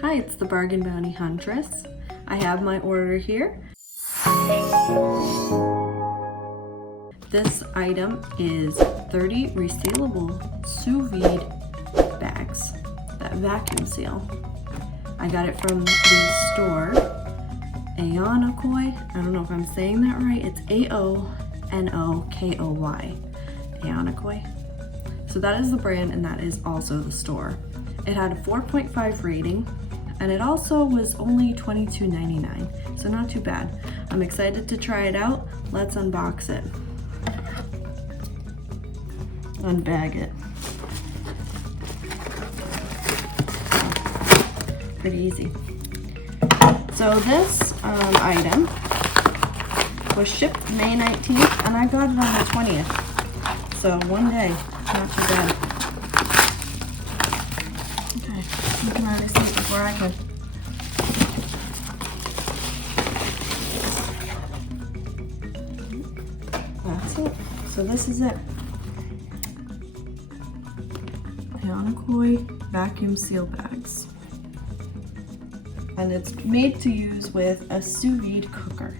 Hi, it's the Bargain Bounty Huntress. I have my order here. This item is 30 resealable Sous Vide bags that vacuum seal. I got it from the store AONOKOY. I don't know if I'm saying that right. It's AONOKOY. AONOKOY. So that is the brand, and that is also the store. It had a 4.5 rating, and it also was only $22.99, so not too bad. I'm excited to try it out. Let's unbox it. Unbag it. Pretty easy. So this item was shipped May 19th, and I got it on the 20th. So one day, not too bad. Okay, you can already see it before I could. That's it. So this is it. AONOKOY vacuum seal bags. And it's made to use with a sous vide cooker.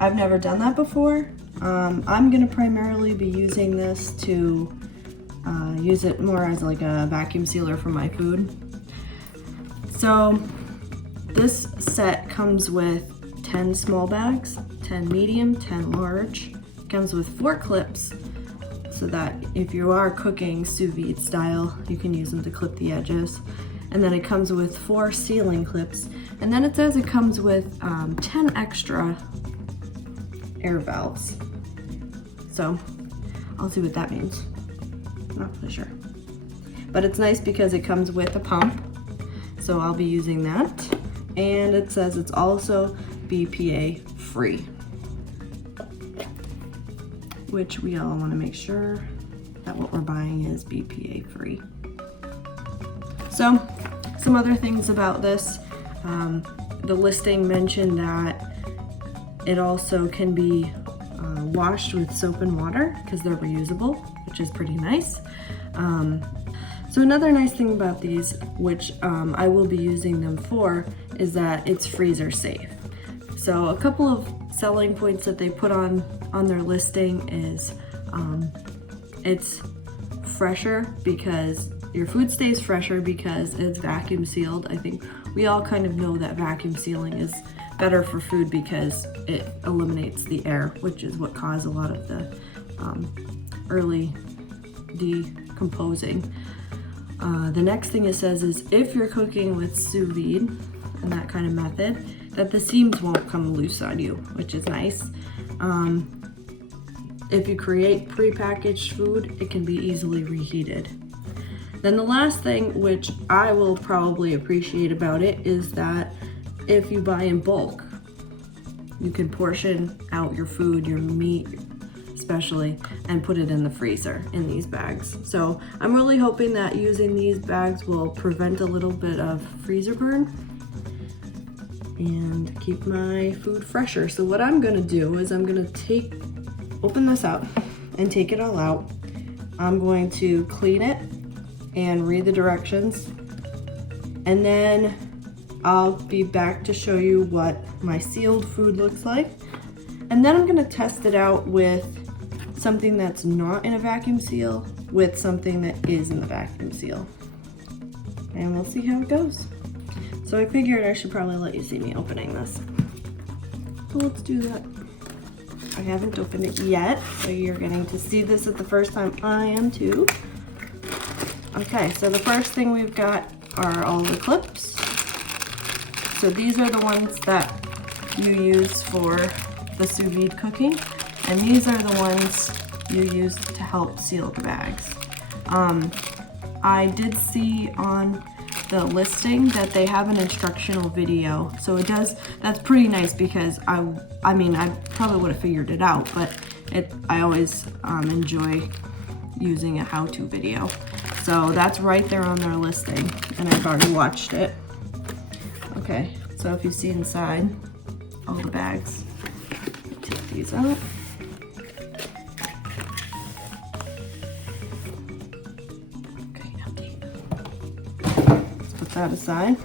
I've never done that before. I'm gonna primarily be using this to use it more as like a vacuum sealer for my food. So this set comes with 10 small bags, 10 medium, 10 large. It comes with 4 clips so that if you are cooking sous vide style, you can use them to clip the edges. And then it comes with 4 sealing clips. And then it says it comes with 10 extra air valves. So I'll see what that means. Not really sure. But it's nice because it comes with a pump. So I'll be using that. And it says it's also BPA free, which we all want to make sure that what we're buying is BPA free. So some other things about this. The listing mentioned that it also can be washed with soap and water because they're reusable, which is pretty nice. So another nice thing about these, which I will be using them for, is that it's freezer safe. So a couple of selling points that they put on their listing is it's fresher because your food stays fresher because it's vacuum sealed. I think we all kind of know that vacuum sealing is better for food because it eliminates the air, which is what caused a lot of the early decomposing. The next thing it says is if you're cooking with sous vide and that kind of method, that the seams won't come loose on you, which is nice. If you create prepackaged food, it can be easily reheated. Then the last thing, which I will probably appreciate about it, is that if you buy in bulk, you can portion out your food, your meat especially, and put it in the freezer in these bags. So I'm really hoping that using these bags will prevent a little bit of freezer burn and keep my food fresher. So what I'm gonna do is I'm gonna open this up and take it all out. I'm going to clean it and read the directions, and then I'll be back to show you what my sealed food looks like. And then I'm gonna test it out with something that's not in a vacuum seal with something that is in the vacuum seal. And we'll see how it goes. So I figured I should probably let you see me opening this. So let's do that. I haven't opened it yet, so you're getting to see this at the first time I am too. Okay, so the first thing we've got are all the clips. So these are the ones that you use for the sous vide cooking, and these are the ones you use to help seal the bags. I did see on the listing that they have an instructional video, so it does. That's pretty nice because I mean I probably would have figured it out, but I always enjoy using a how-to video. So that's right there on their listing, and I've already watched it. Okay, so if you see inside all the bags, take these out. Okay, empty. that aside.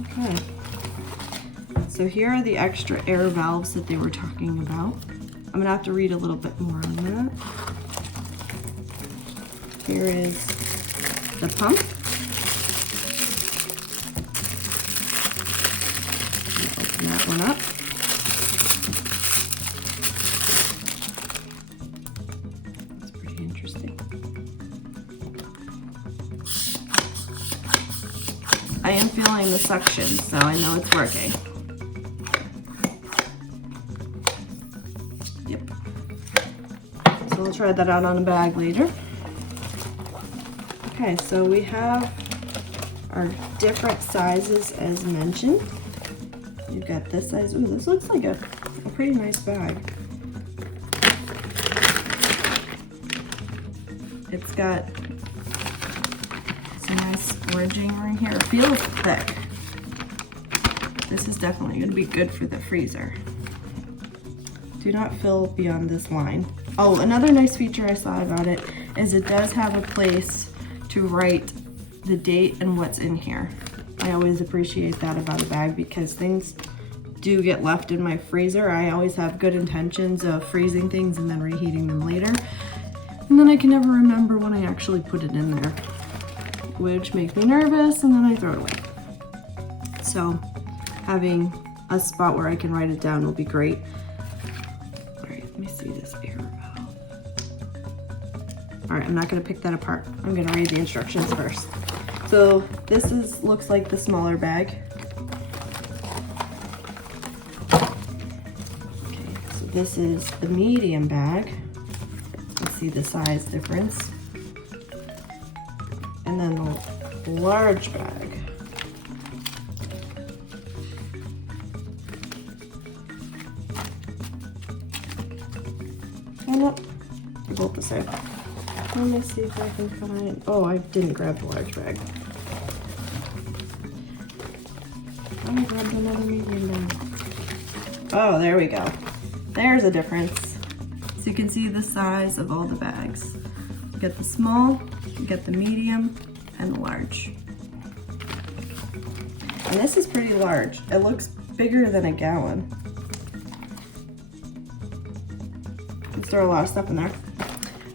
Okay. So here are the extra air valves that they were talking about. I'm gonna have to read a little bit more on that. Here is the pump. Open that one up. That's pretty interesting. I am feeling the suction, so I know it's working. Yep. So we'll try that out on a bag later. Okay, so we have our different sizes as mentioned. You've got this size. Ooh, this looks like a pretty nice bag. It's got some nice ridging right here. It feels thick. This is definitely going to be good for the freezer. Do not fill beyond this line. Oh, another nice feature I saw about it is it does have a place to write the date and what's in here. I always appreciate that about a bag because things do get left in my freezer. I always have good intentions of freezing things and then reheating them later. And then I can never remember when I actually put it in there, which makes me nervous, and then I throw it away. So having a spot where I can write it down will be great. All right, let me see this air valve. All right, I'm not gonna pick that apart. I'm gonna read the instructions first. So this looks like the smaller bag. Okay, so this is the medium bag. Let's see the size difference. And then the large bag. Oh no, they're both the same. Let me see if I can find, oh, I didn't grab the large bag. I grabbed another medium bag. Oh, there we go. There's a difference. So you can see the size of all the bags. You get the small, you get the medium, and the large. And this is pretty large. It looks bigger than a gallon. You can store a lot of stuff in there.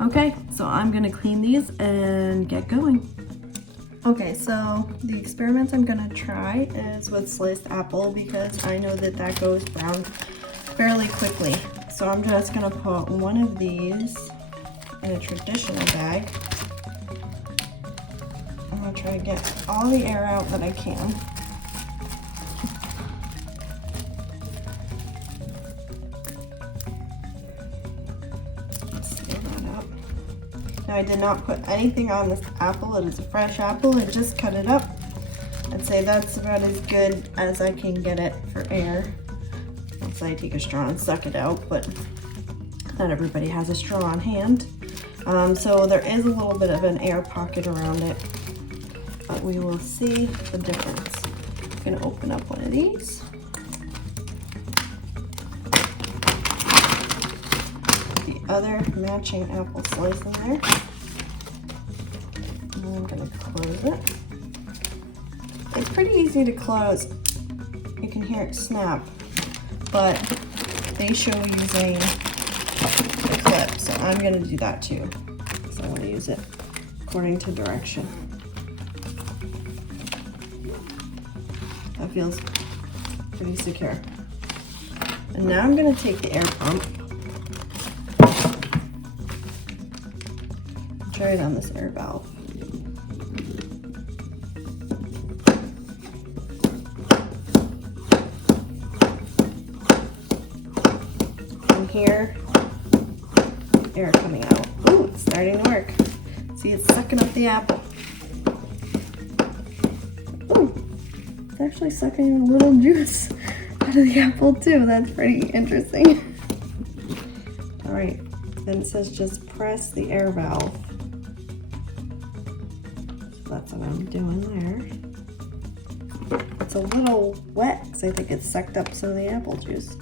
Okay, so I'm gonna clean these and get going. Okay, so the experiment I'm gonna try is with sliced apple because I know that that goes brown fairly quickly. So I'm just gonna put one of these in a traditional bag. I'm gonna try to get all the air out that I can. Now I did not put anything on this apple. It is a fresh apple. I just cut it up. I'd say that's about as good as I can get it for air. Once I take a straw and suck it out, but not everybody has a straw on hand. So there is a little bit of an air pocket around it, but we will see the difference. I'm gonna open up one of these. Other matching apple slice in there. And I'm going to close it. It's pretty easy to close. You can hear it snap, but they show using the clip, so I'm going to do that too. So I want to use it according to direction. That feels pretty secure. And now I'm going to take the air pump. Try it on this air valve. And here, air coming out. Ooh, it's starting to work. See, it's sucking up the apple. Ooh, it's actually sucking a little juice out of the apple too. That's pretty interesting. All right, then it says just press the air valve. That's what I'm doing there. It's a little wet because I think it's sucked up some of the apple juice.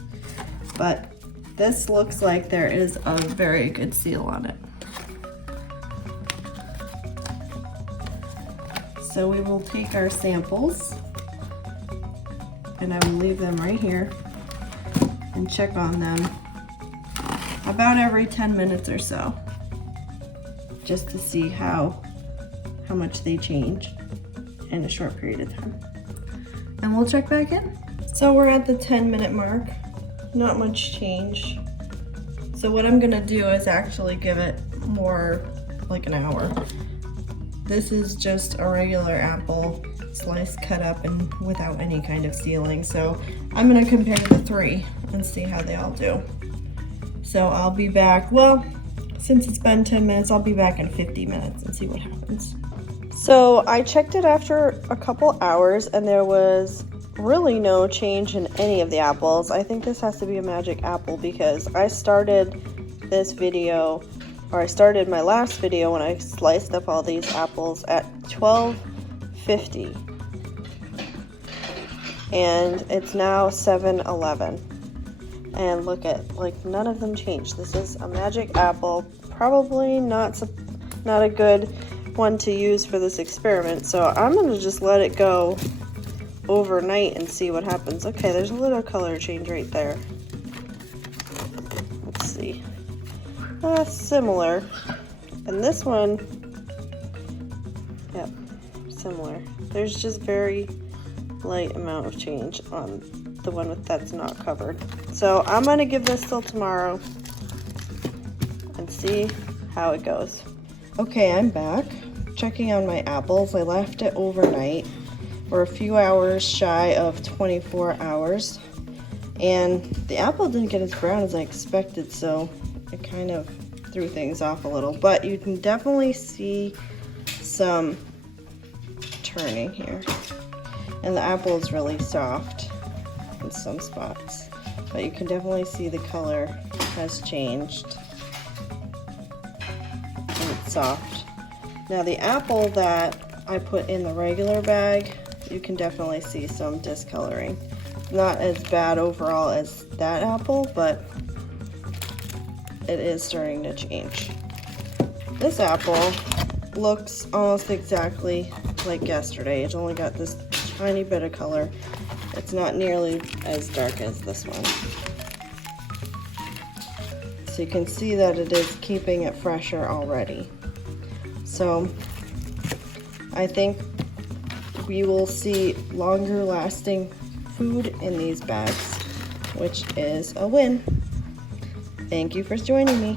But this looks like there is a very good seal on it. So we will take our samples, and I will leave them right here and check on them about every 10 minutes or so, just to see how much they change in a short period of time. And we'll check back in. So we're at the 10-minute mark, not much change. So what I'm gonna do is actually give it more like an hour. This is just a regular apple, sliced, cut up, and without any kind of sealing. So I'm gonna compare the three and see how they all do. So I'll be back, well, since it's been 10 minutes, I'll be back in 50 minutes and see what happens. So I checked it after a couple hours and there was really no change in any of the apples. I think this has to be a magic apple because I started this video, or I started my last video when I sliced up all these apples at 12:50 and it's now 7:11. And look at, like, none of them changed. This is a magic apple, probably not a good one to use for this experiment, so I'm gonna just let it go overnight and see what happens. Okay, there's a little color change right there. Let's see. Similar. And this one, yep, similar. There's just very light amount of change on the one that's not covered. So I'm gonna give this till tomorrow and see how it goes. Okay, I'm back checking on my apples. I left it overnight. We're a few hours shy of 24 hours and the apple didn't get as brown as I expected, so it kind of threw things off a little, but you can definitely see some turning here, and the apple is really soft in some spots, but you can definitely see the color has changed and it's soft. Now the apple that I put in the regular bag, you can definitely see some discoloring. Not as bad overall as that apple, but it is starting to change. This apple looks almost exactly like yesterday. It's only got this tiny bit of color. It's not nearly as dark as this one. So you can see that it is keeping it fresher already. So I think we will see longer lasting food in these bags, which is a win. Thank you for joining me.